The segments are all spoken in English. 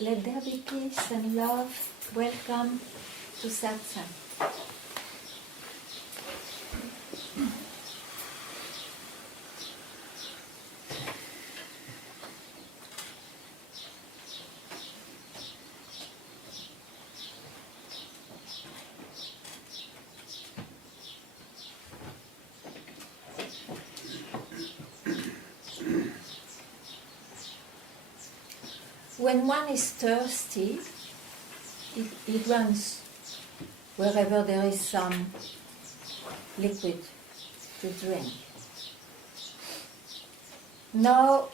Let there be peace and love. Welcome to Satsang. When one is thirsty, it runs wherever there is some liquid to drink. Now,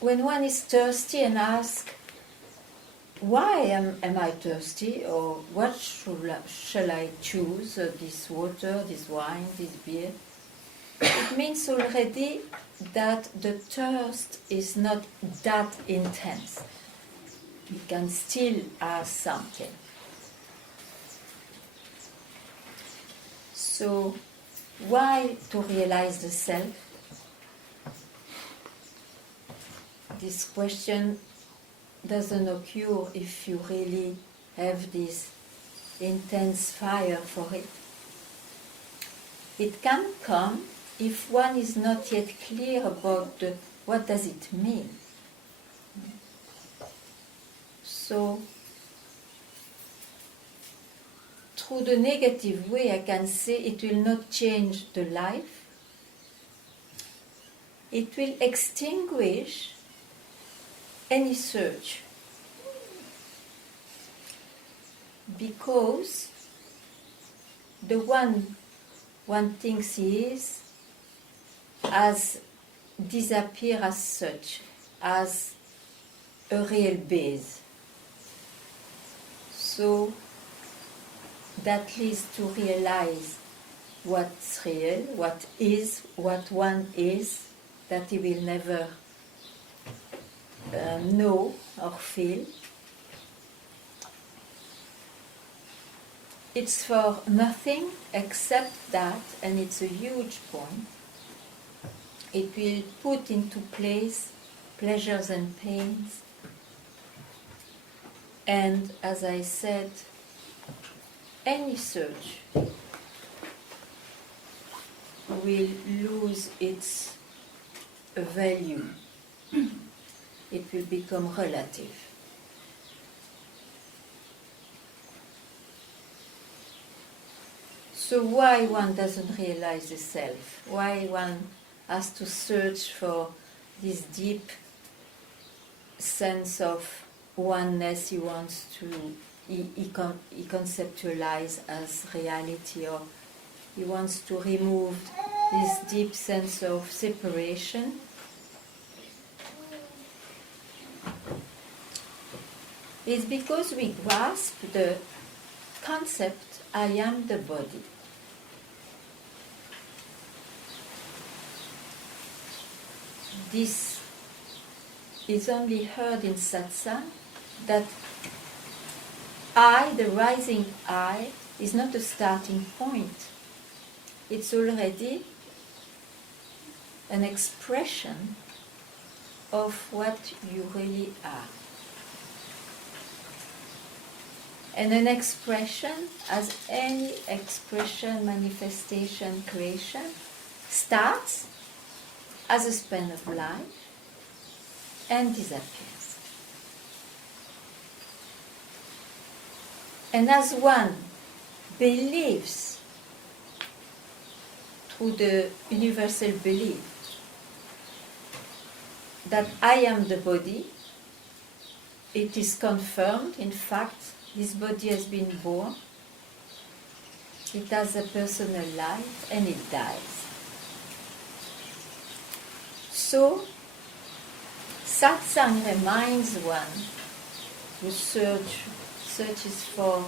when one is thirsty and asks, why am I thirsty, or what shall I choose, this water, this wine, this beer? It means already that the thirst is not that intense. You can still ask something. So, why to realize the self? This question doesn't occur if you really have this intense fire for it. It can come if one is not yet clear about what does it mean. So, through the negative way, I can say it will not change the life. It will extinguish any search. Because the one thinks he is has disappeared as such, as a real base. So that leads to realize what's real, what one is, that he will never know or feel. It's for nothing except that, and it's a huge point, it will put into place pleasures and pains. And as I said, any search will lose its value. It will become relative. So why one doesn't realize the self? Why one has to search for this deep sense of oneness he wants to, he conceptualize as reality, or he wants to remove this deep sense of separation? It's because we grasp the concept, I am the body. This is only heard in satsang, that I, the rising I, is not a starting point. It's already an expression of what you really are. And an expression, as any expression, manifestation, creation, starts as a span of life and disappears. And as one believes through the universal belief that I am the body, it is confirmed, in fact, this body has been born, it has a personal life, and it dies. So, satsang reminds one who searches for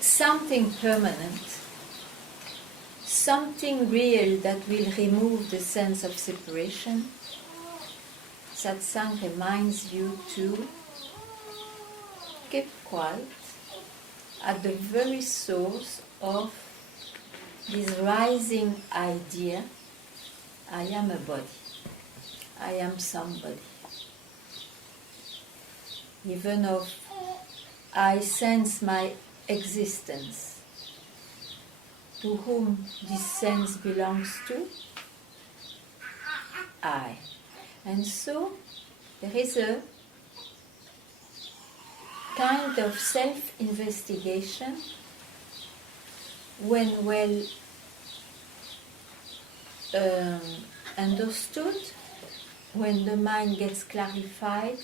something permanent, something real that will remove the sense of separation. Satsang reminds you to keep quiet at the very source of this rising idea, I am a body, I am somebody. even if I sense my existence. To whom this sense belongs to? I. And so there is a kind of self-investigation when well understood, when the mind gets clarified,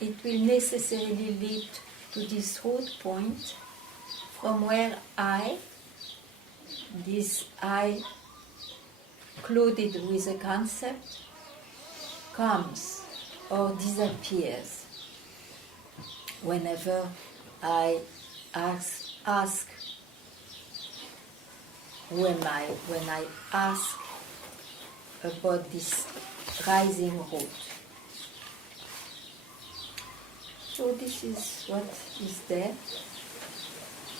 it will necessarily lead to this root point from where I, this I clothed with a concept, comes or disappears whenever I ask who am I, when I ask about this rising root. So this is what is there.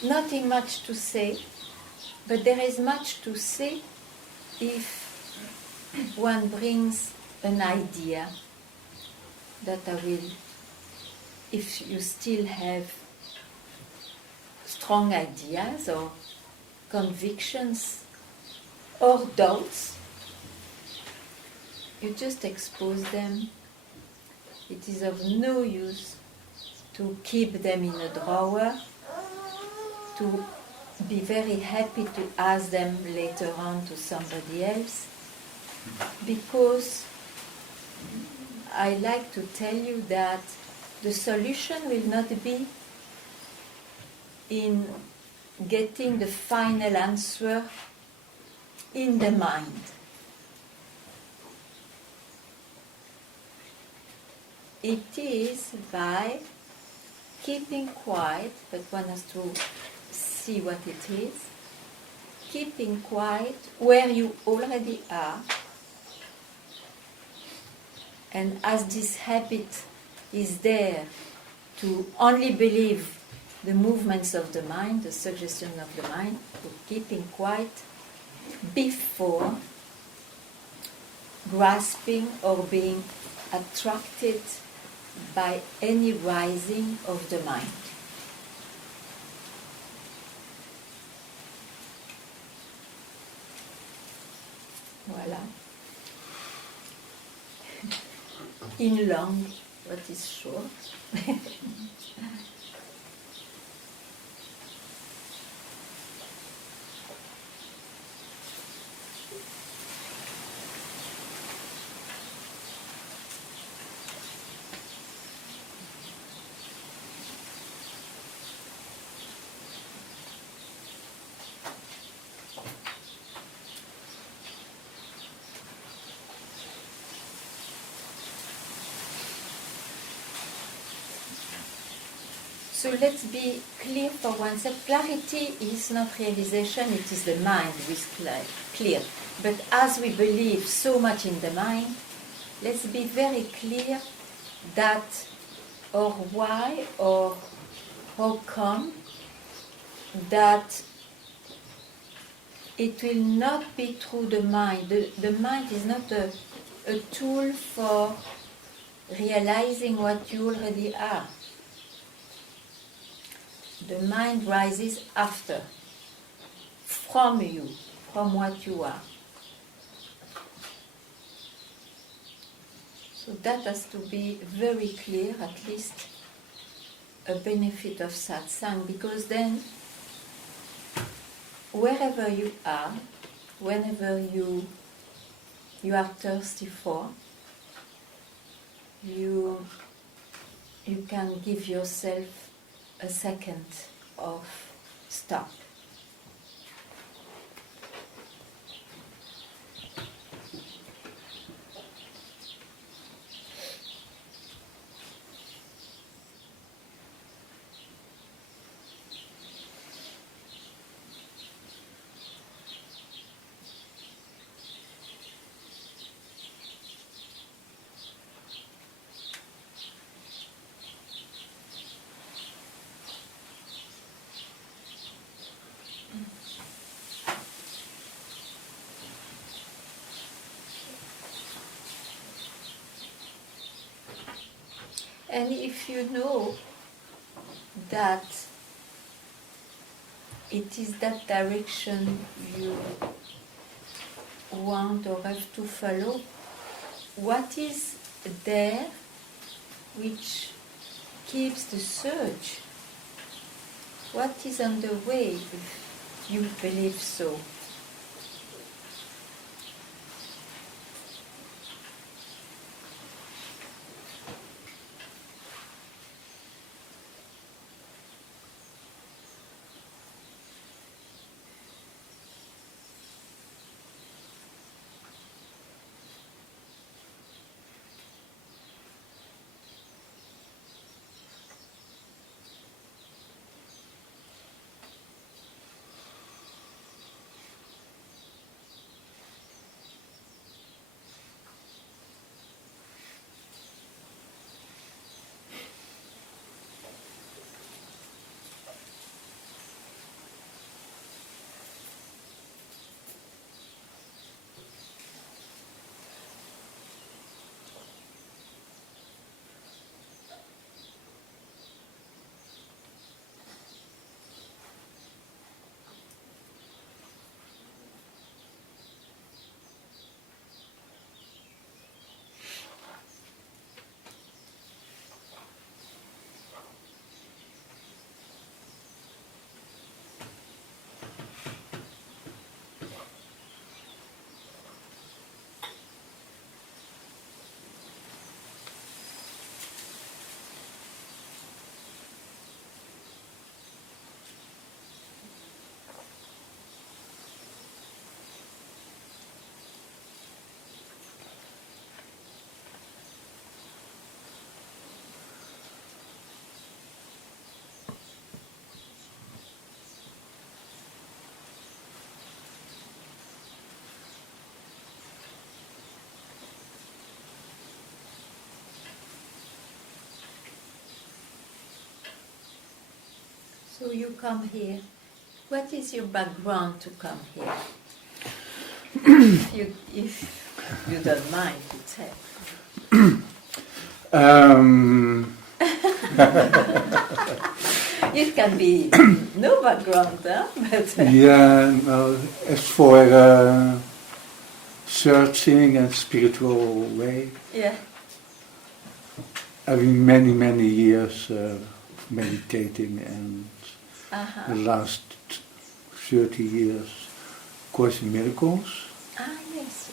Nothing much to say, but there is much to say if one brings an idea that I will, if you still have strong ideas or convictions or doubts, you just expose them. It is of no use to keep them in a drawer, to be very happy to ask them later on to somebody else, because I like to tell you that the solution will not be in getting the final answer in the mind. It is by keeping quiet, but one has to see what it is, keeping quiet where you already are. And as this habit is there to only believe the movements of the mind, the suggestion of the mind, to keeping quiet before grasping or being attracted by any rising of the mind. Voilà. In long, what is short. So let's be clear for oneself. Clarity is not realization, it is the mind who is clear. But as we believe so much in the mind, let's be very clear that or why or how come that it will not be through the mind. The mind is not a tool for realizing what you already are. The mind rises after, from you, from what you are. So that has to be very clear, at least a benefit of satsang, because then wherever you are, whenever you are thirsty for, you can give yourself a second of stop. And if you know that it is that direction you want or have to follow, what is there which keeps the search? What is on the way if you believe so? So you come here. What is your background to come here? if you don't mind to tell. It can be no background, huh? But, as for searching and spiritual way, I've been many years meditating, and the last 30 years Course in Miracles. Yes.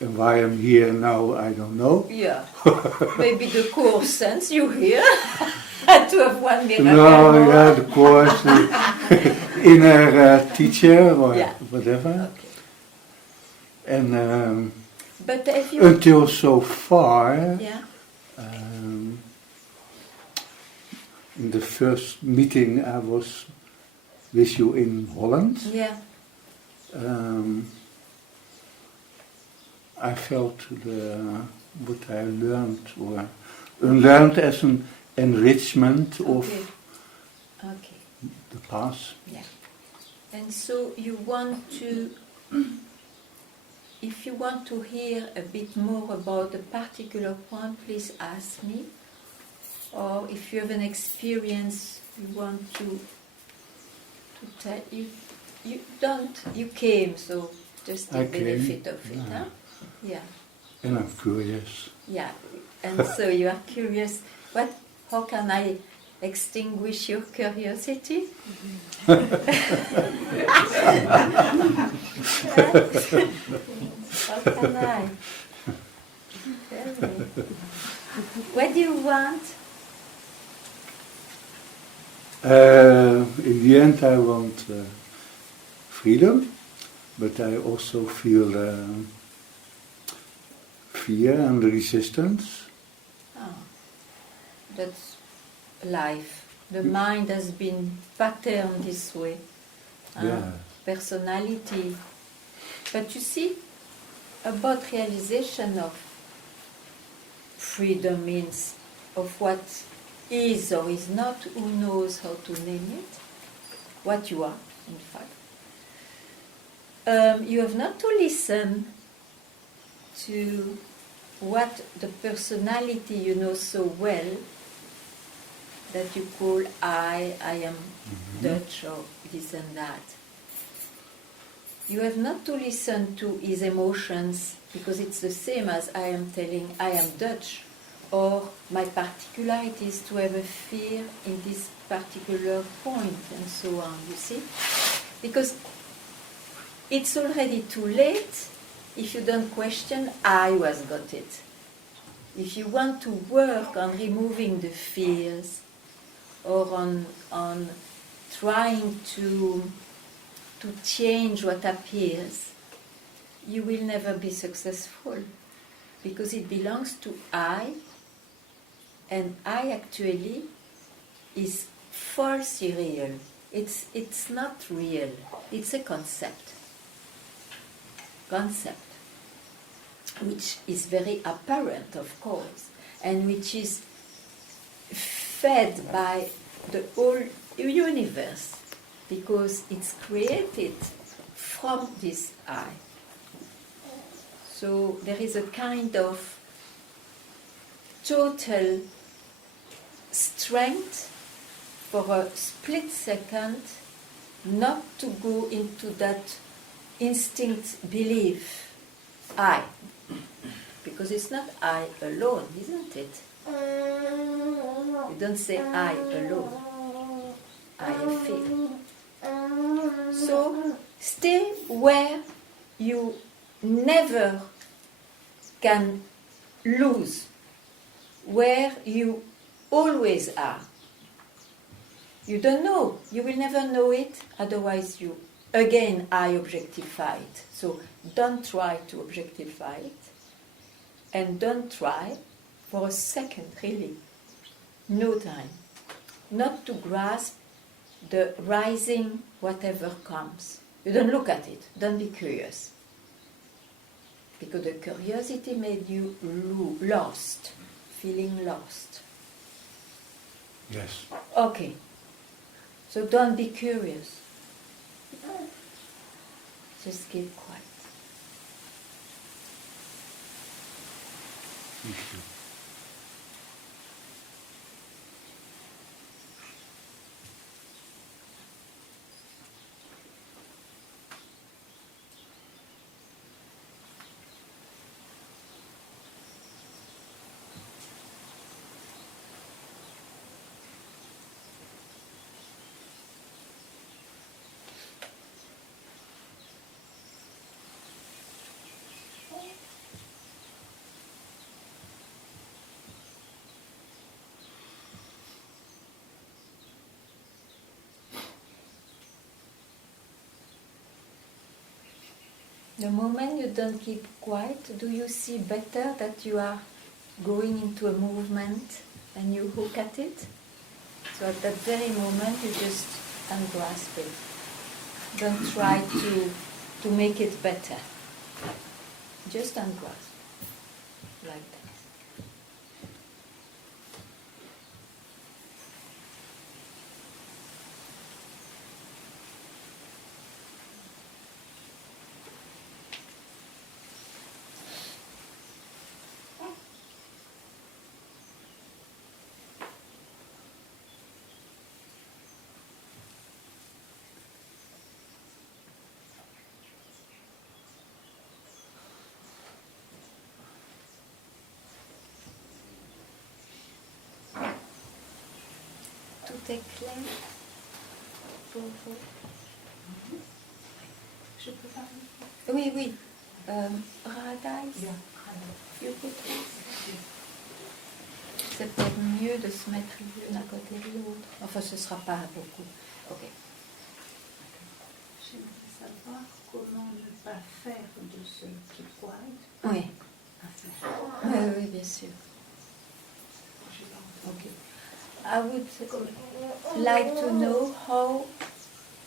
And why I'm here now, I don't know. Yeah, maybe the course sends you here to have one miracle. No, yeah, the course, inner teacher or whatever. Okay. And but if you until so far, in the first meeting I was with you in Holland, I felt what I learned or unlearned as an enrichment of the past. Yeah. And so you want to, if you want to hear a bit more about a particular point, please ask me. Or if you have an experience you want to tell, you don't, you came, so just the benefit of it, huh? Yeah. And I'm curious. Yeah, and so you are curious. How can I extinguish your curiosity? How can I? Tell me. What do you want? In the end I want freedom, but I also feel fear and resistance. Oh, that's life. The mind has been patterned this way. Personality. But you see, about realization of freedom means of what is or is not, who knows how to name it, what you are, in fact. You have not to listen to what the personality you know so well that you call I am Dutch or this and that. You have not to listen to his emotions because it's the same as I am telling I am Dutch, or my particularity is to have a fear in this particular point and so on, you see? Because it's already too late if you don't question I was got it. If you want to work on removing the fears or on trying to change what appears, you will never be successful because it belongs to I, and I actually is falsely real. It's not real. It's a concept, which is very apparent, of course, and which is fed by the whole universe because it's created from this I. So there is a kind of total strength for a split second not to go into that instinct belief I, because it's not I alone, isn't it? You don't say I alone. I feel. So stay where you never can lose, where you always are. You don't know, you will never know it, otherwise you again I objectify it. So don't try to objectify it, and don't try for a second, really, no time, not to grasp the rising whatever comes. You don't look at it, don't be curious. Because the curiosity made you lost, feeling lost. Yes. Okay, so don't be curious. Just keep quiet. Thank you. The moment you don't keep quiet, do you see better that you are going into a movement and you hook at it? So at that very moment you just ungrasp it. Don't try to make it better. Just ungrasp. Like that. Tout est clair pour vous? Je peux parler? Oui, oui. Paradise. Yeah. You could. C'est peut-être mieux de se mettre l'une à côté de l'autre. Enfin, ce ne sera pas beaucoup. Ok. J'aimerais savoir comment ne pas faire de ce keep quiet Oui. à faire. Oui, oui, bien sûr. J'ai pas entendu. Okay. I would like to know how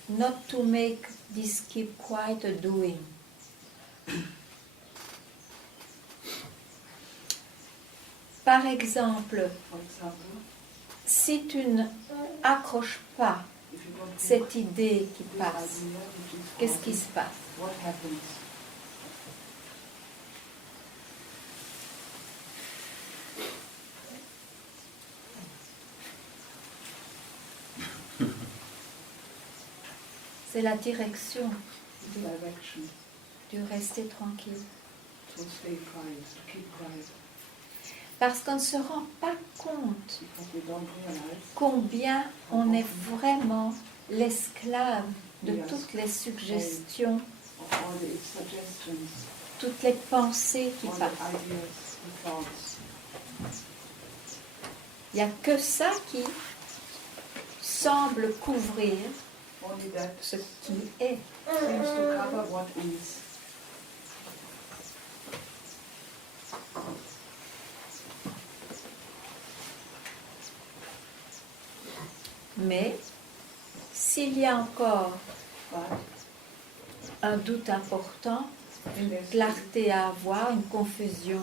not to make this keep quiet a doing. Par exemple, si tu n'accroches pas cette idée qui passe, qu'est-ce qui se passe? What happens? C'est la direction the direction du rester tranquille. to stay quiet, to keep quiet. Parce qu'on ne se rend pas compte Because we don't realize combien on est vraiment l'esclave de Yes. toutes les suggestions, of all the suggestions, toutes les pensées qui all the passent. ideas, the thoughts. Il n'y a que ça qui semble couvrir Only that ce qui est. seems to cover what is. Mais s'il y a encore But un doute important, in une this clarté à avoir, une confusion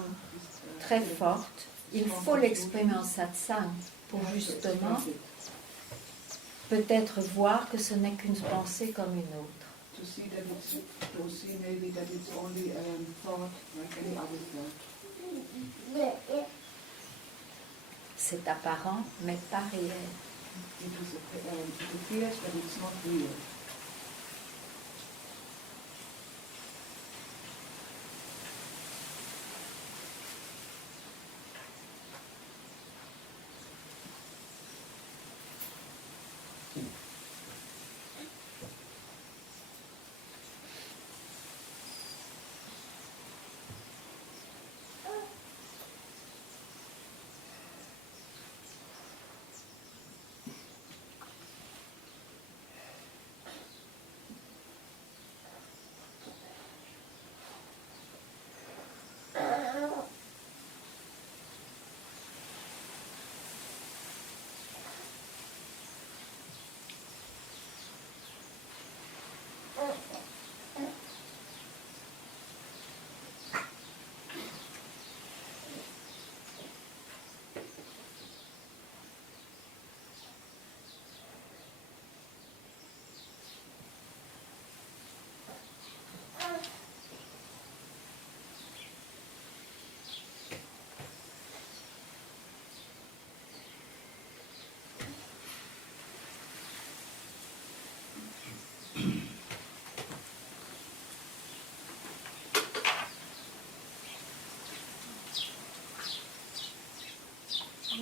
très forte, il faut l'exprimer en satsang pour justement peut-être voir que ce n'est qu'une pensée comme une autre. to see that it's, to see maybe that it's only a thought like any other thought. C'est apparent, mais pas réel. It appears that it's not real.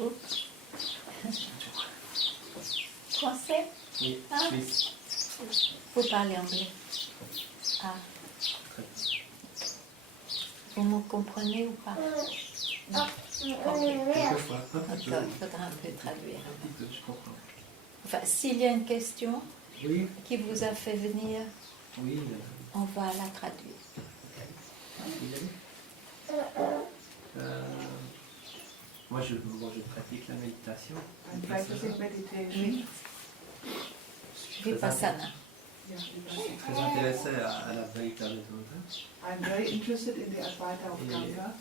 Oups. Français? Oui, Ah. suisse. Vous parlez anglais. Ah, Très bien. vous me comprenez ou pas? Quelquefois, un petit peu. D'accord, il faudra un peu traduire. Un petit peu, je comprends. Enfin, s'il y a une question Oui, qui vous a fait venir, oui. on va la traduire. Moi, je pratique la méditation. I'm practicing meditation. Vipassana. Yeah, Je suis très intéressé à la véritable Ganga. I'm very interested in the Advaita of Ganga.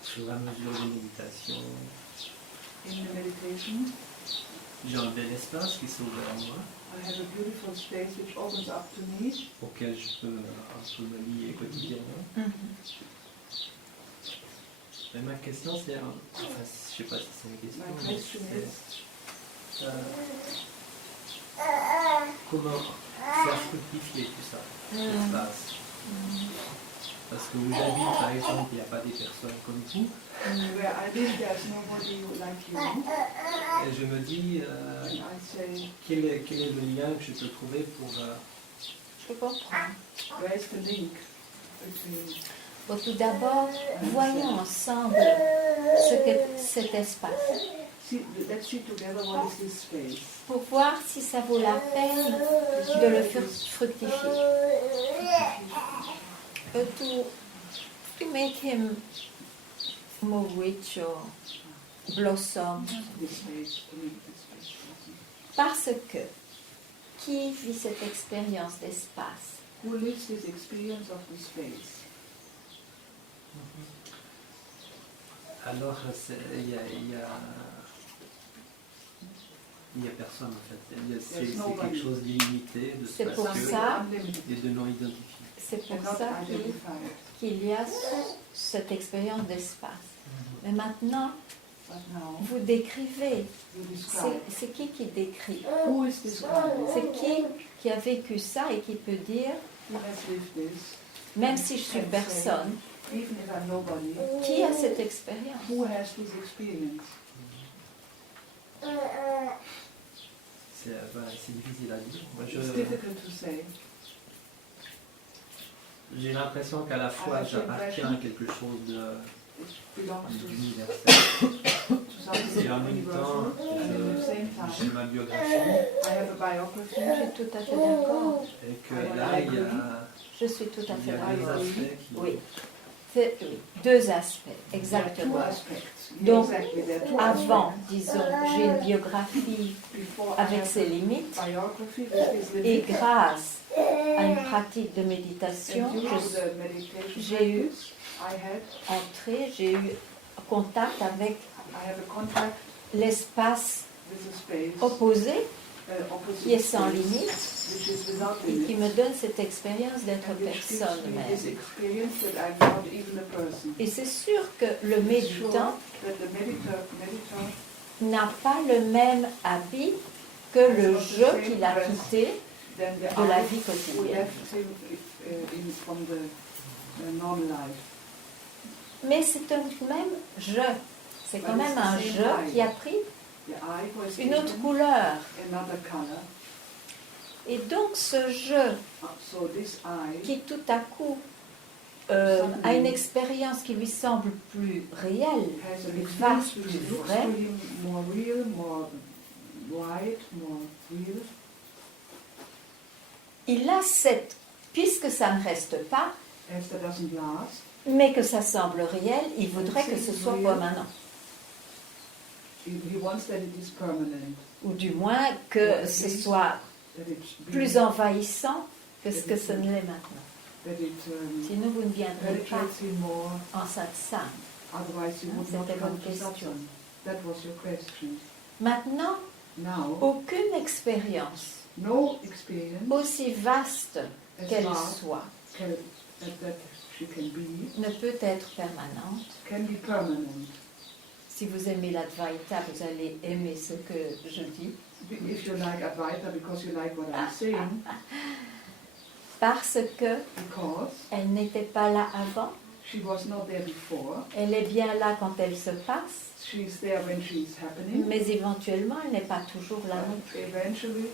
Au fur et à mesure de méditation, In the meditation, j'ai un bel espace qui s'ouvre à moi, I have a beautiful space which opens up to me, auquel je peux un peu me lier quotidiennement. Mhm. Mais ma question, c'est, enfin, je ne sais pas si c'est une question, my mais question is, c'est comment faire fructifier tout ça, l'espace. Parce que où j'habite, par exemple, il n'y a pas des personnes comme vous. where I live there's nobody like you, Et je me dis, and I say, quel est le lien que je peux trouver pour... Je comprends. where is the link between, Bon, tout d'abord, voyons ensemble ce que cet espace, let's see together what is this space, pour voir si ça vaut la peine de le fructifier. To make him more rich or blossom. this space, to make this space possible. Parce que qui vit cette expérience d'espace? Who lives this experience of the space? Alors, il y a personne en fait. C'est quelque chose d'illimité, de C'est pour spacieux ça, et de non identifié. c'est pour Not ça identified. qu'il y a cette expérience d'espace. Mais maintenant, But now, vous décrivez. you describe. C'est qui décrit? Who is describing? C'est qui a vécu ça et qui peut dire, Who has lived this? même si je suis And say, personne, even if I'm nobody, qui a cette expérience? who has this experience? Voilà, c'est difficile à dire. Moi, It's difficult to say. j'ai l'impression qu'à la fois j'appartiens à quelque chose It belongs to d'universel something et en même temps universal, and at the same j'ai time, ma biographie I have a biography. Je suis tout à fait d'accord. et que là Je suis tout à il y fait a des d'accord. aspects qui... Oui. Oui. Deux aspects, There are two exactement. aspects. Donc, Exactly, there are two Avant, aspects. disons, j'ai une biographie Before I avec have ses limites biography with his et limits, grâce à une pratique de méditation, and due to the meditation j'ai eu practice, j'ai eu contact avec I have a contact l'espace with a space, opposé opposite qui est sans space, limite which is without et qui limits, me donne cette expérience d'être and which gives personne me même. this experience that I'm not even a person. Et c'est sûr que le It's méditant sure that the meditator n'a pas le même habit que le jeu qu'il a quitté than the de la I vie who quotidienne. left him from the normal life. Mais c'est tout de même jeu. C'est quand même un jeu qui a pris The I who has une autre taken couleur. another color. Et donc ce jeu So this I qui tout à coup a une expérience qui lui semble plus réelle, has an plus experience vaste, which plus looks vraie, to him more real, more wide, more real. il a cette, puisque ça ne reste pas, As that doesn't last, mais que ça semble réel, il voudrait que ce soit permanent. he wants that it is permanent, Ou du moins que ce soit that it plus envahissant que ce que ce ne l'est maintenant. that it Sinon, vous ne viendrez pas penetrates him more. en satsang. Otherwise, you would C'était not come votre to question. satsang. That was your question. Maintenant, Now, aucune expérience, no experience aussi vaste as qu'elle vast soit, that she can be, ne peut être permanente. can be permanent. Si vous aimez l'Advaita, vous allez aimer ce que je dis, If you like Advaita because you like what I'm saying, parce que because elle n'était pas là avant, she was not there before, elle est bien là quand elle se passe, she's there when she's happening, mais éventuellement, elle n'est pas toujours là non but plus. eventually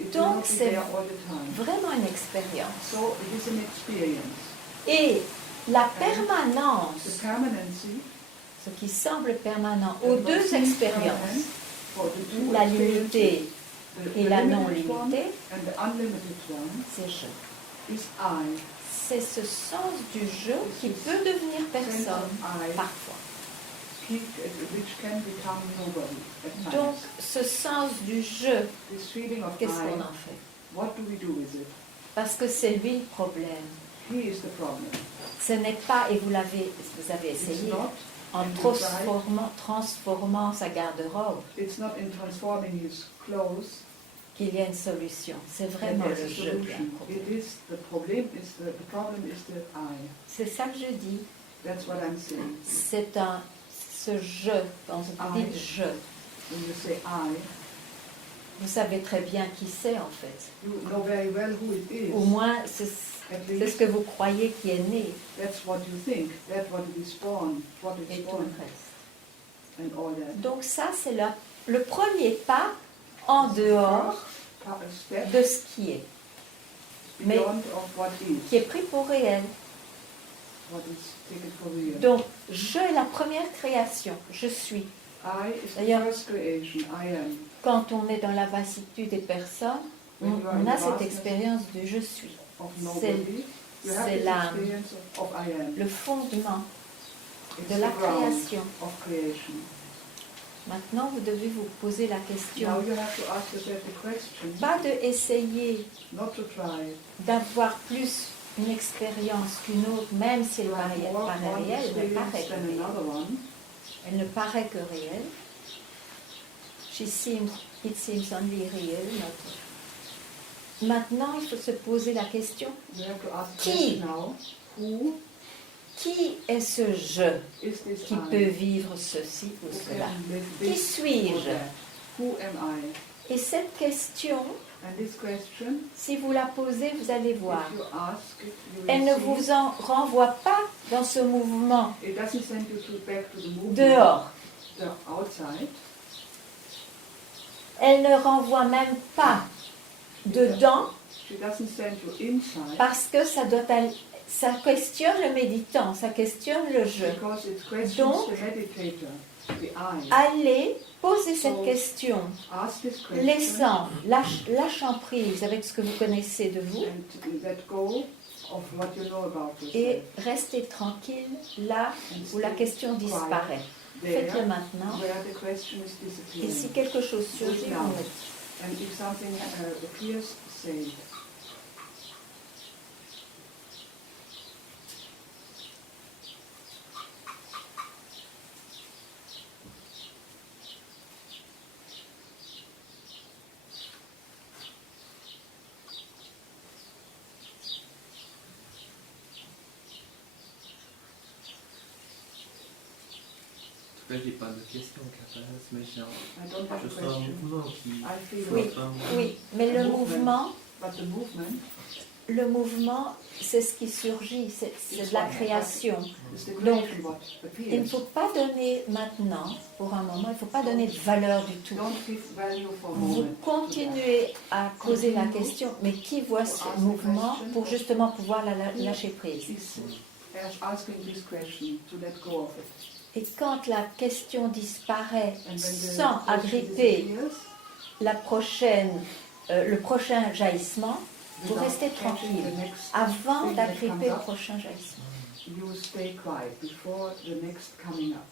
it will Donc, not be c'est there all the time. vraiment une expérience. So it is an experience. Et la The permanence, permanency, ce qui semble permanent that aux what deux seems expériences, permanent for the two la experiences, limitée the et la non limited one limitée, and the unlimited one, c'est je. is I. C'est ce sens du jeu qui peut devenir Sense personne of I, parfois. which can become nobody at times. Donc, ce sens du jeu, This feeling of qu'est-ce qu'on I, en fait? what do we do with it? Parce que c'est lui le problème. He is the problem. Ce n'est pas, et vous avez It's essayé, not, en transformant sa garde-robe, it's not in transforming his clothes qu'il y a une solution. C'est that vraiment there's le a jeu qui a un solution. problème. It is the problem is the I. C'est ça que je dis. That's what I'm saying. C'est ce jeu, quand vous dites je, When you say I, vous savez très bien qui c'est en fait. you know very well who it is. Au moins, c'est At ce least que vous croyez qui est né that's what you think. That's what it is born. What et is tout le born reste. and all that. Donc ça, c'est le premier pas en dehors First step de ce qui est, mais beyond of what is. qui est pris pour réel. What is taken for real. Donc, je est la première création, je suis. I is the D'ailleurs, first creation. I am. Quand on est dans la vastitude des personnes, on a cette expérience du je suis. Of C'est nobody. You have c'est this la- experience of I am. le fondement It's de the la ground création. of creation. Maintenant, vous devez vous poser la question, Now you have to ask yourself the question, pas de essayer not to try d'avoir plus une expérience qu'une autre, même si elle to have paraît more one réelle, elle ne paraît experience que than réelle. another one. Elle ne paraît que réelle. It seems only real. Maintenant, il faut se poser la question, You have to ask the Qui? question now, who Qui est ce je Is this qui I peut vivre ceci ou who cela? can live Qui this or suis-je? that? Who am I? Et cette question, And this question, si vous la posez, vous allez voir, if you ask it, you elle ne will vous see en renvoie pas dans ce mouvement it doesn't send you back to the movement, dehors. the outside. Elle ne renvoie même pas dedans She doesn't send you inside parce que ça questionne le méditant, ça questionne le je. because it questions Donc, the meditator, the I. Allez poser cette question, Ask this question lâchant prise avec ce que vous connaissez de vous and let go of what you know about et yourself. restez tranquille là où la question disparaît. There, Faites-le maintenant. where the question is Et disappearing. si quelque chose surgit, vous me dites. And if something appears, say it. En tout cas, j'ai pas de questions qui apparaissent, mais I don't have a je sens un question. mouvement qui I feel Oui. it. Oui, mais le mouvement, But the movement c'est ce qui surgit, c'est de la création. is the Donc, creation what Il ne appears. faut pas donner maintenant, pour un moment, il ne faut pas donner de valeur du tout. Don't give value for a Vous moment. continuez à poser la question, mais qui voit ce mouvement pour justement pouvoir lâcher prise? Is asking this question to let go of it. Et quand la question disparaît And when the sans question agripper disappears, le prochain jaillissement, vous without restez catching tranquille the next avant thing that d'agripper comes le up, prochain jaillissement. you stay quiet before the next coming up.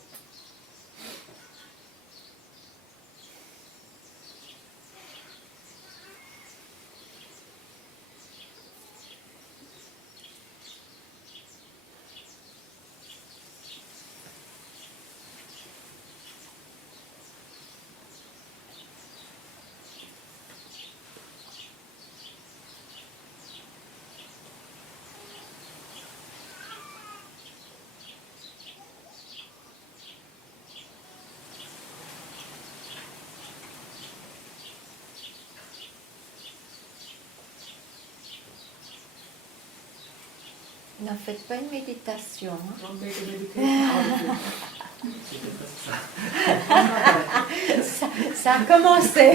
N'en faites pas une méditation. Hein. Don't make a meditation out of it. Ça a commencé.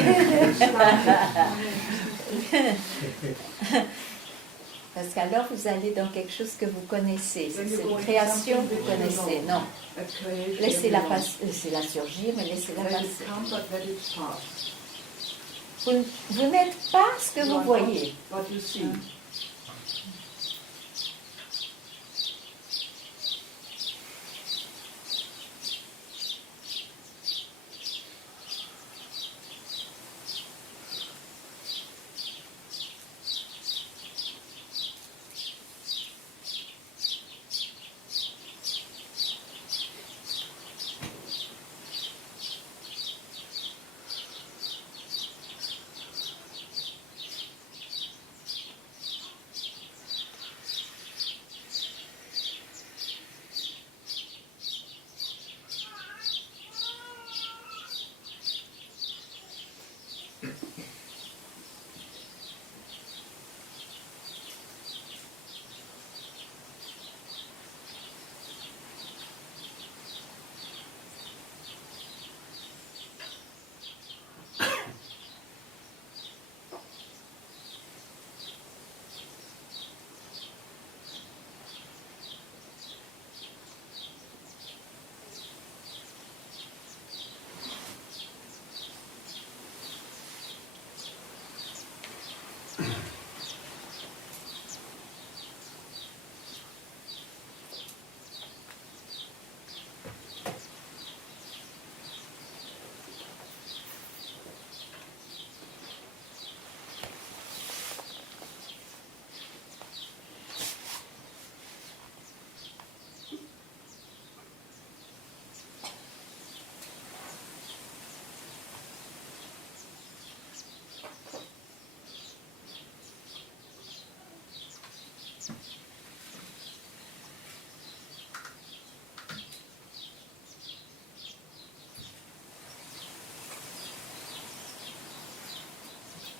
Parce qu'alors vous allez dans quelque chose que vous connaissez. C'est une création que vous connaissez. Non. A creation Laissez-la belongs. laissez-la surgir, mais laissez-la Let it passer. come, but let it pass. Vous n'êtes pas ce que You vous are voyez. not what you see.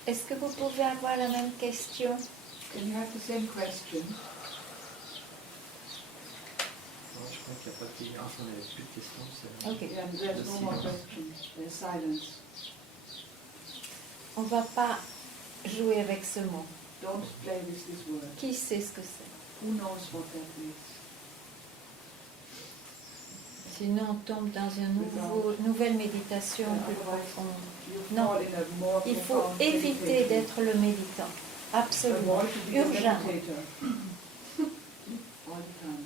Est-ce que vous pouvez avoir la même question? Can you have the same question? Non, je crois qu'il n'y a pas de... Enfin, on n'avait plus de questions. c'est- Ok. Yeah, there's no more silence. questions. There's silence. On va pas jouer avec ce mot. Don't play with this word. Qui sait ce que c'est? Who knows what that means? Sinon, on tombe dans une nouvelle méditation plus profonde. You Non. fall in a more Il faut profound éviter meditation. d'être le méditant. Absolument. Avoid to be a Urgent. meditator. All the time.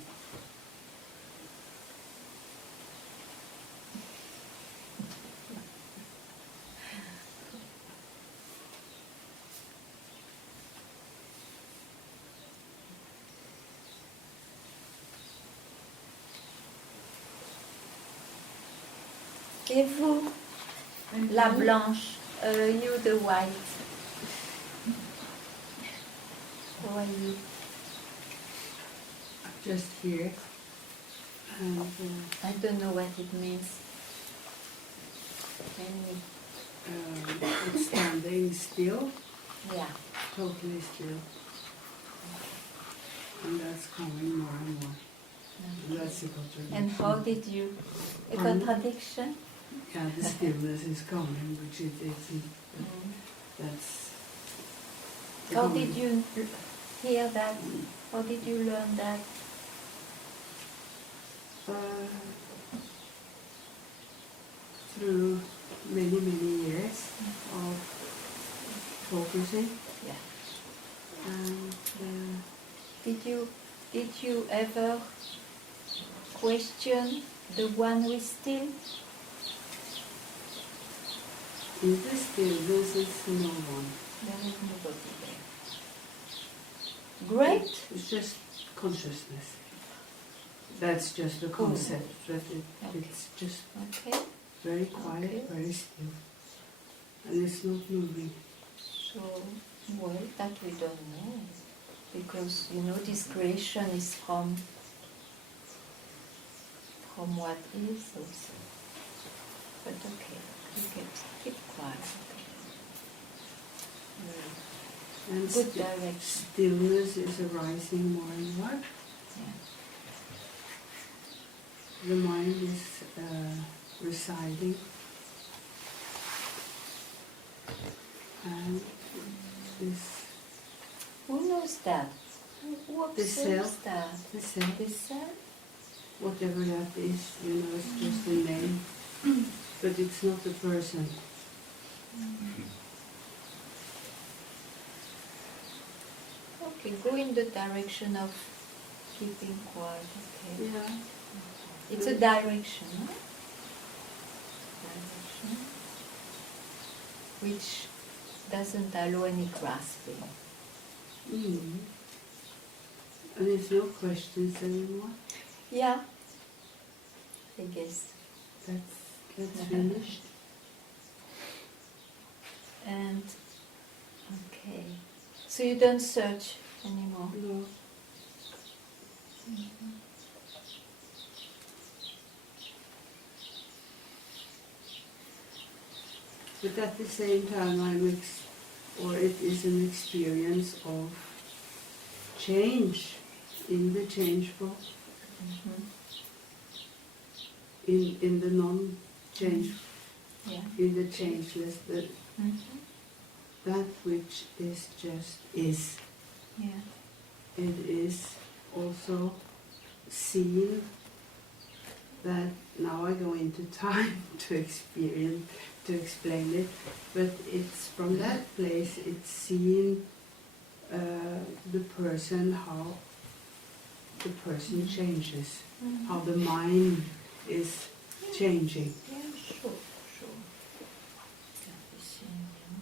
Et vous, la blanche, you the white. How are you? Just here, and I don't know what it means. Any, it's standing still, yeah. totally still, and that's coming more and more. And that's a contradiction. And how did you? A contradiction? Yeah, the stillness is coming, which it isn't. Mm. That's. How did you hear that? How did you learn that? Through many years of focusing, Yeah. and Did you ever question the one who is still? in the stillness is no one. There is nobody there. Great. It's just consciousness. That's just the concept, but it's just Okay. very quiet, Okay. very still, and it's not moving. So, well, that we don't know. Because, you know, this creation is from what is also. But okay, you keep quiet. Okay. And Good direction. stillness is arising more and more. Yeah. The mind is residing, and this Who knows that? Who The observes self. that? the self, The self? whatever that is, it's just a name, but it's not a person. Okay, go in the direction of keeping quiet. Okay. Yeah. It's a direction, huh? Direction which doesn't allow any grasping. Mm. And there's no questions anymore. Yeah, I guess. That's finished. And okay, so you don't search anymore. No. But at the same time, it is an experience of change in the changeful, Mhm. in the non-change, Yeah. in the changeless, Mhm. that which is just is. Yeah. It is also seen that now I go into time to explain it, but it's from that place it's seeing the person, how the person changes, Mhm. how the mind is changing. Yeah, sure. Can be seen, yeah.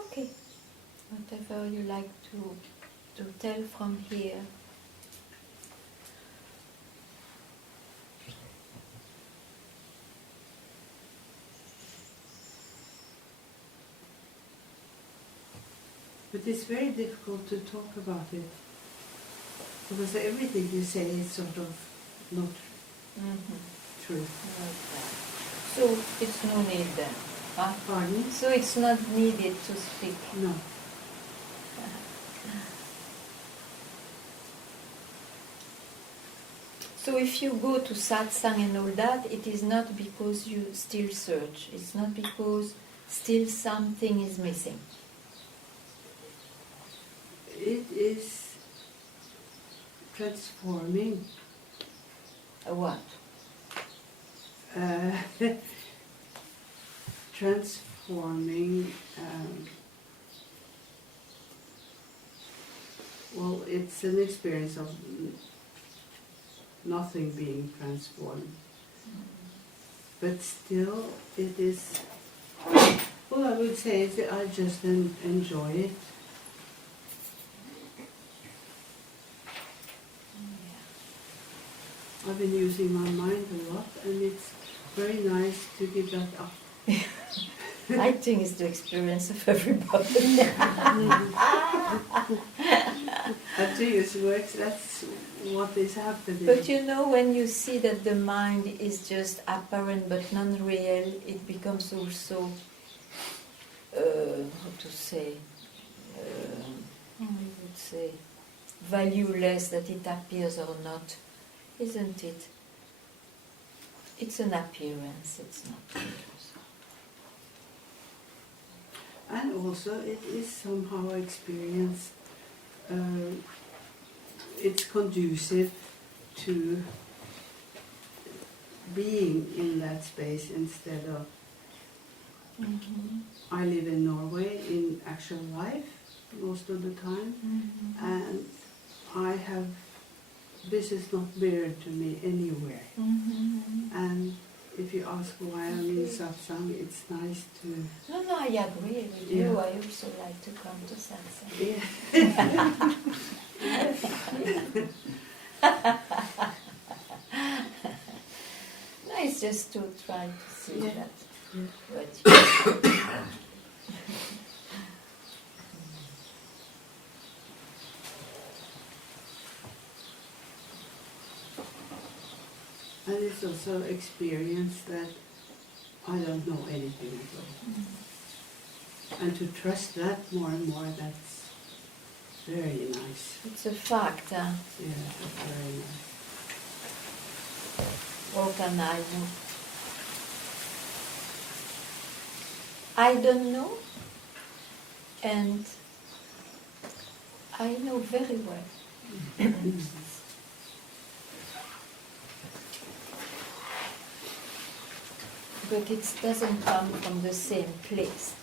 Okay. Whatever you like to tell from here. But it's very difficult to talk about it, because everything you say is sort of not Mm-hmm. true. So it's no need then. Pardon? So it's not needed to speak. No. So if you go to satsang and all that, it is not because you still search. It's not because still something is missing. It is transforming. What? Transforming. Well, it's an experience of nothing being transformed. But still, it is. Well, I would say I just enjoy it. I've been using my mind a lot, and it's very nice to give that up. I think it's the experience of everybody. I think it works. That's what is happening. But you know, when you see that the mind is just apparent but non-real, it becomes also, how to say, how you would say, valueless, that it appears or not, isn't it? It's an appearance, it's not real. And also, it is somehow experienced. It's conducive to being in that space instead of. I live in Norway in actual life most of the time, and I have. This is not weird to me anywhere. And if you ask why I'm in satsang, it's nice to. No, I agree with you. I also like to come to satsang. No, it's just to try to see that. What And it's also experience that I don't know anything at all. And to trust that more and more, that's very nice. It's a fact. Yeah, that's very nice. What can I know? I don't know, and I know very well. But it doesn't come from the same place.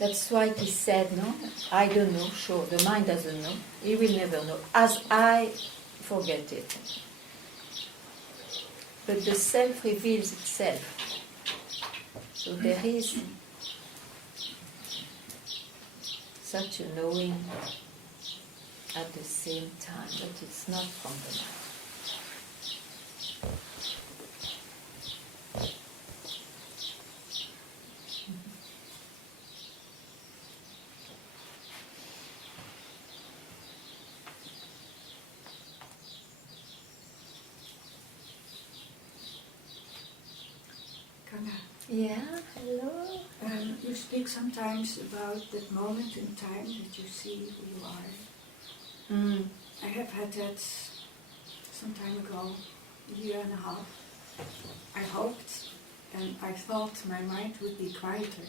That's why he said, no, I don't know, sure, the mind doesn't know, he will never know, as I forget it. But the self reveals itself. So there is such a knowing at the same time, but it's not from the mind. Ganga, Yeah, hello. you speak sometimes about that moment in time that you see who you are. I have had that some time ago, a year and a half. I hoped and I thought my mind would be quieter.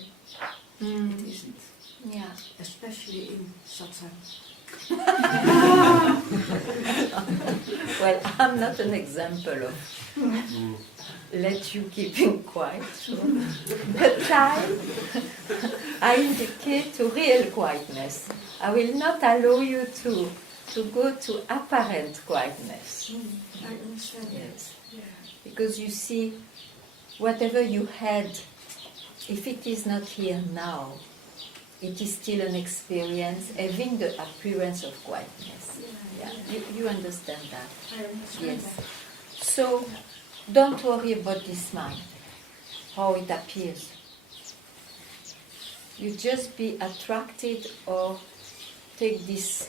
It isn't, Yeah. especially in satsang. Well, I'm not an example of let you keeping quiet. So. But I indicate to real quietness. I will not allow you to go to apparent quietness. I understand Yes. that. Yeah. Because you see, whatever you had, if it is not here now, it is still an experience having the appearance of quietness. Yeah. You understand that? I understand Yes. that. So, don't worry about this mind, how it appears. You just be attracted or take this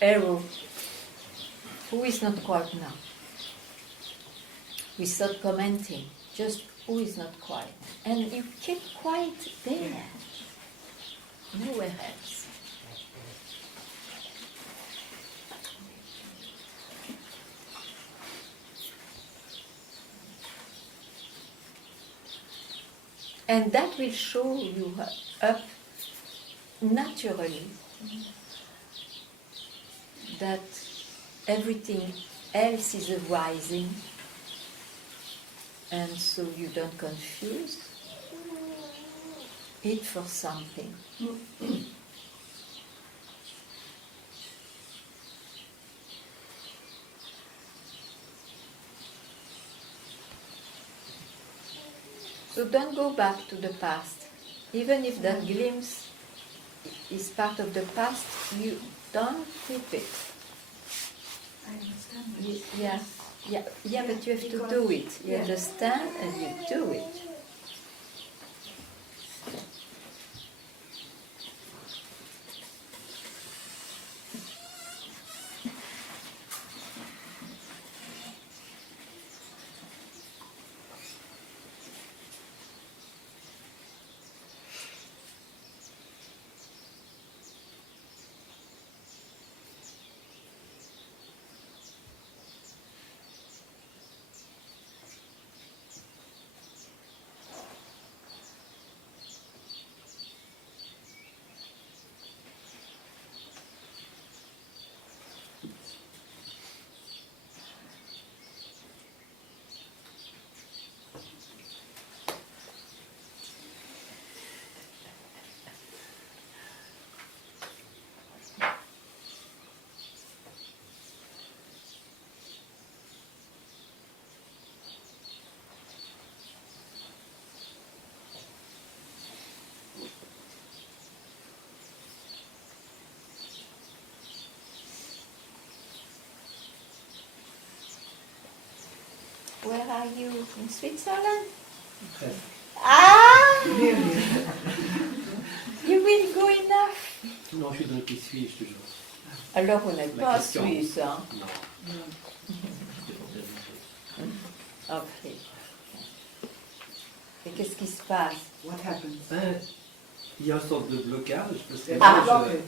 arrow, who is not quiet now? Without commenting, just who is not quiet. And you keep quiet there, nowhere else. And that will show you up naturally that everything else is arising, and so you don't confuse it for something. So don't go back to the past. Even if that glimpse is part of the past, you don't keep it. I understand that. Yeah, but you have to do it. You understand and you do it. Where are you? In Switzerland? Okay. Ah! You will go enough. Non, je suis dans le pays suisse toujours. Alors on n'est La pas question. suisse, hein? Non. C'était pour vérifier. Ok. Et qu'est-ce qui se passe? What happens? Il y a une sorte de blocage parce que There's là, a blockage.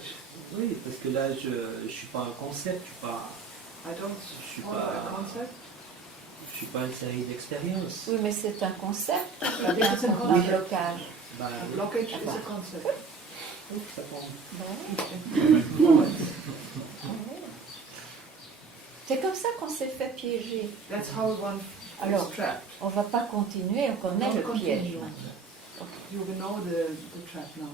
oui, parce que là je suis pas un concept, I don't je suis follow a pas concept. je suis pas une série d'expériences. Oui, mais c'est un concept, pas C'est un un concept. blocage. Bah, A blockage is a concept. oui, ça prend. Bon. C'est comme ça qu'on s'est fait piéger. That's how one Alors, is trapped. on va pas continuer, on connaît Don't le continue. piège. You will know the trap now.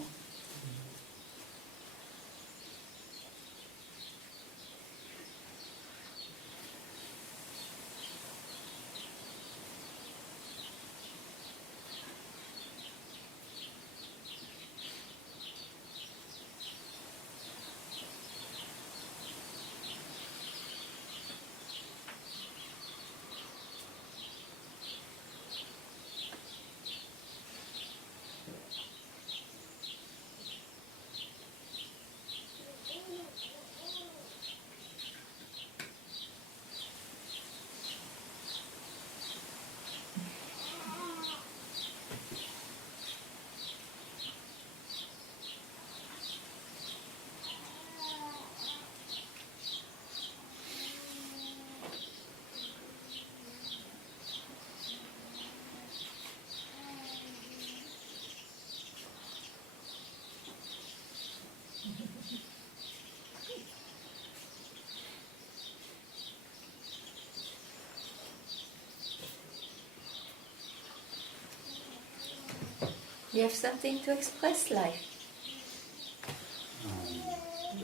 You have something to express, life?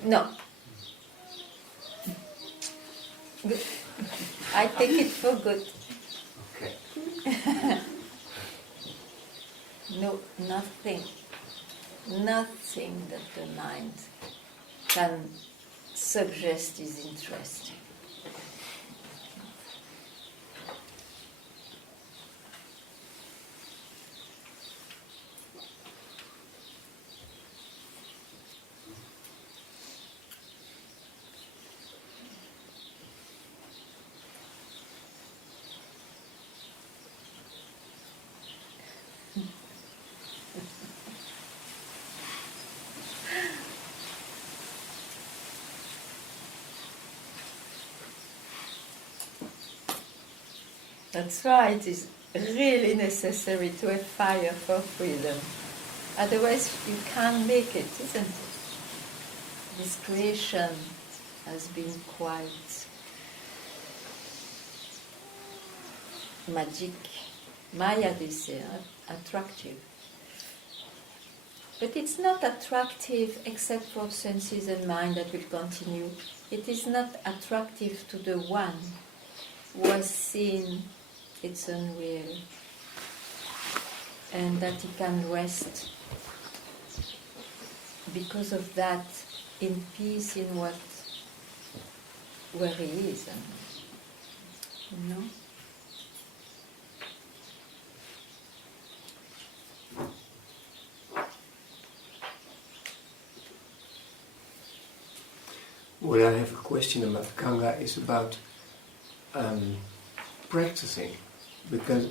No. Good. I take it for good. Okay. No, nothing. Nothing that the mind can suggest is interesting. That's right. It's really necessary to have fire for freedom. Otherwise, you can't make it, isn't it? This creation has been quite magic, Maya, they say, attractive. But it's not attractive except for senses and mind that will continue. It is not attractive to the one who has seen it's unreal and that he can rest because of that in peace in where he is, you know. What I have a question about Ganga is about practicing, because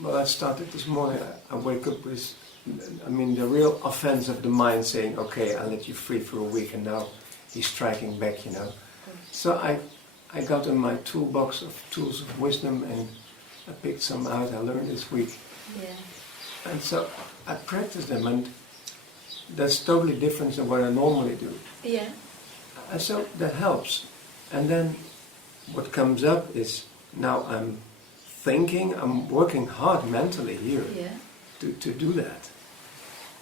well, I started this morning. I wake up with, the real offense of the mind saying, "Okay, I'll let you free for a week," and now he's striking back, you know. So I got in my toolbox of tools of wisdom and I picked some out. I learned this week, and so I practiced them, and that's totally different than what I normally do. Yeah. And so that helps. And then what comes up is now I'm thinking, I'm working hard mentally here to do that.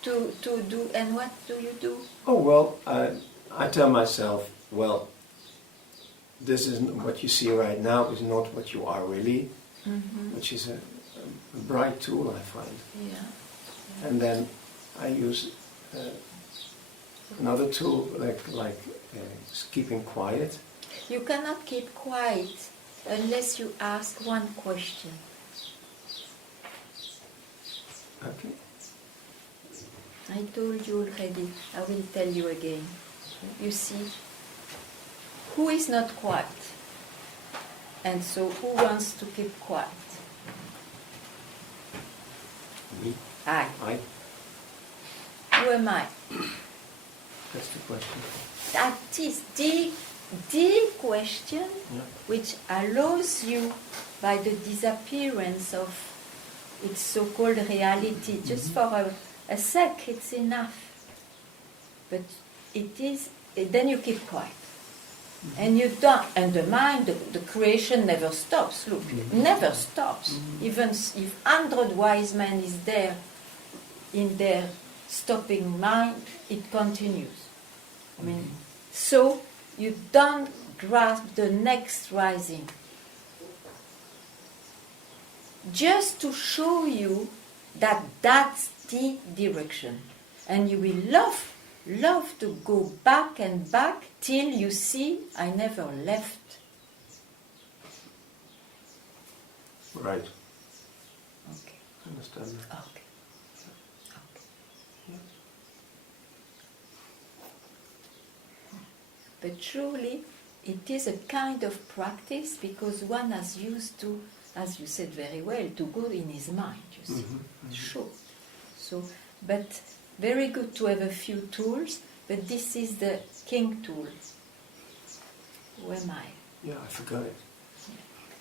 To do, and what do you do? Oh, well, I tell myself, well, this isn't what you see right now, is not what you are really, which is a bright tool, I find. Yeah. And then I use another tool, like keeping quiet. You cannot keep quiet unless you ask one question. Okay. I told you already, I will tell you again. You see, who is not quiet? And so who wants to keep quiet? Me. I. Who am I? That's the question. That is the question which allows you, by the disappearance of its so-called reality, just for a sec, it's enough. But it is, then you keep quiet. And you don't, and the mind, the creation never stops, look, it never stops. Even if 100 wise men is there in their stopping mind, it continues. So you don't grasp the next rising. Just to show you that that's the direction. And you will love to go back and back till you see I never left. Right. Okay. Understand. Okay. But truly, it is a kind of practice because one is used to, as you said very well, to go in his mind, you see. Sure. So, but very good to have a few tools, but this is the king tool. Who am I? Yeah, I forgot it.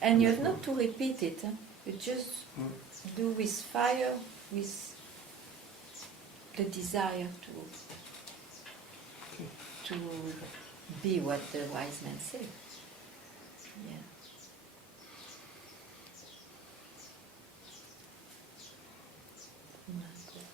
And you have not to repeat it. You just do with fire, with the desire to be what the wise men say. Yeah. My God.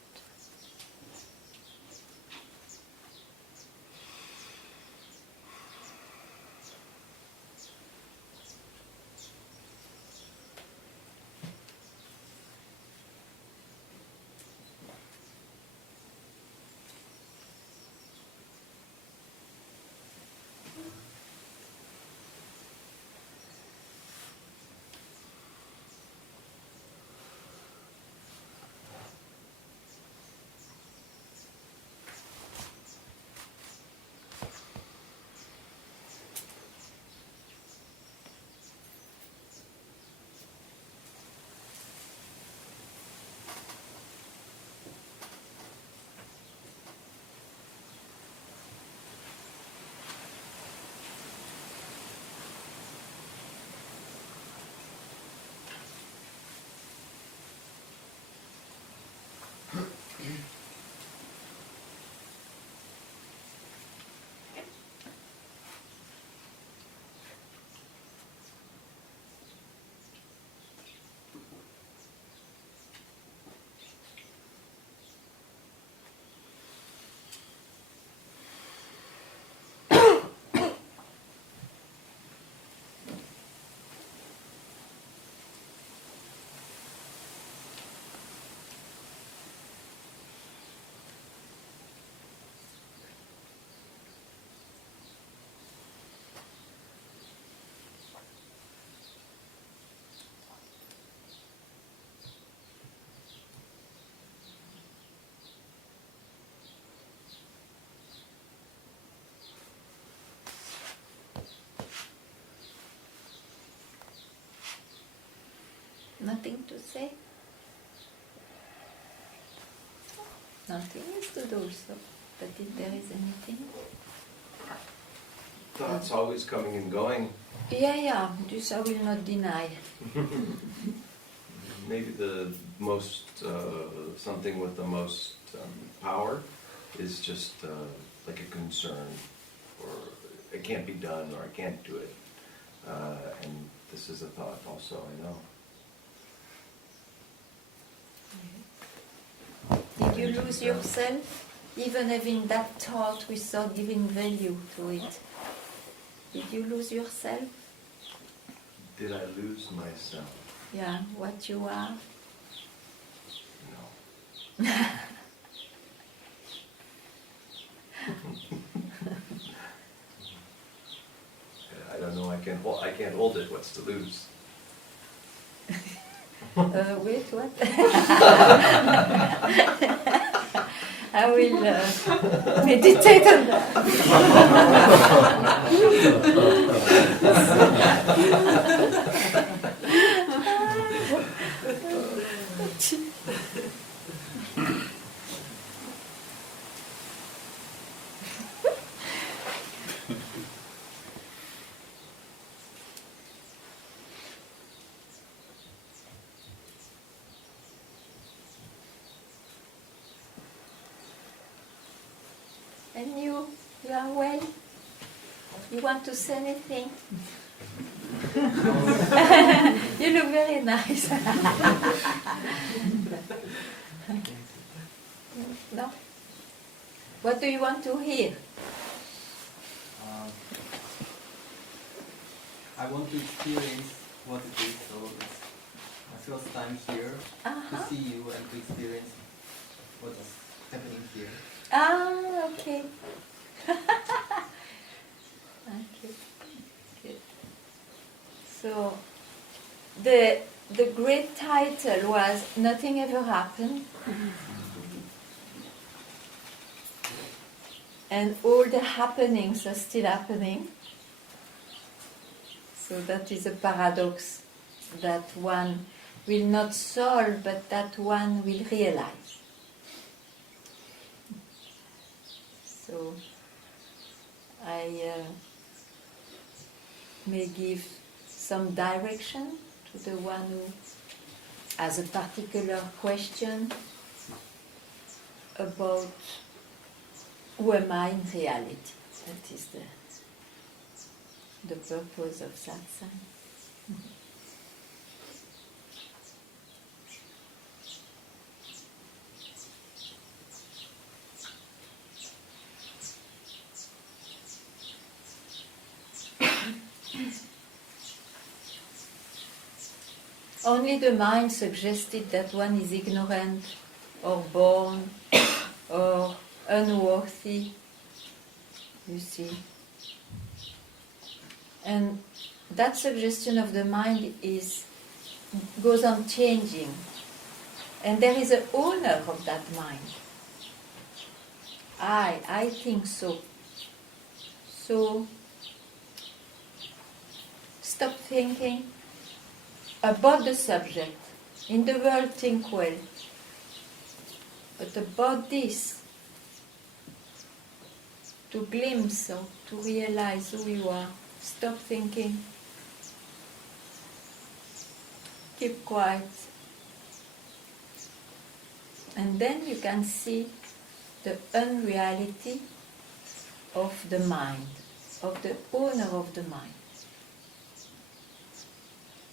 Nothing to say? Nothing is good also. But if there is anything... Thoughts always coming and going. Yeah, this I will not deny. Maybe the most, something with the most power is just like a concern, or it can't be done, or I can't do it. And this is a thought also, I know. Did you lose yourself? Even having that thought without giving value to it. Did you lose yourself? Did I lose myself? Yeah, what you are? No. I don't know, I can't hold it, what's to lose? Wait, what? I will meditate on that. And you are well? You want to say anything? You look very nice. No? What do you want to hear? I want to experience what it is, so it's my first time here to see you and to experience what is happening here. Ah, okay. Okay. Good. So, the great title was Nothing Ever Happened. And all the happenings are still happening. So that is a paradox that one will not solve, but that one will realize. So I may give some direction to the one who has a particular question about who am I in reality. That is the purpose of satsang. Only the mind suggested that one is ignorant or born or unworthy, you see. And that suggestion of the mind goes on changing. And there is an owner of that mind. I think so. So, stop thinking about the subject. In the world, think well. But about this, to glimpse or to realize who you are, stop thinking. Keep quiet. And then you can see the unreality of the mind, of the owner of the mind.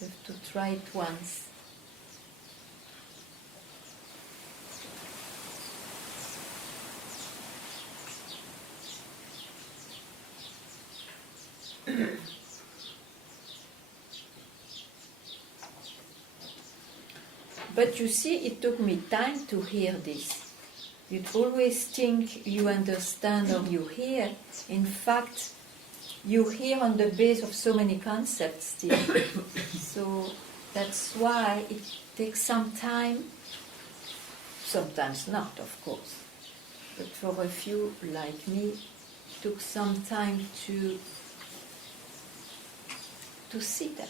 You have to try it once. But you see, it took me time to hear this. You'd always think you understand or you hear. In fact, you hear on the base of so many concepts still. So that's why it takes some time, sometimes not, of course. But for a few, like me, it took some time to sit up.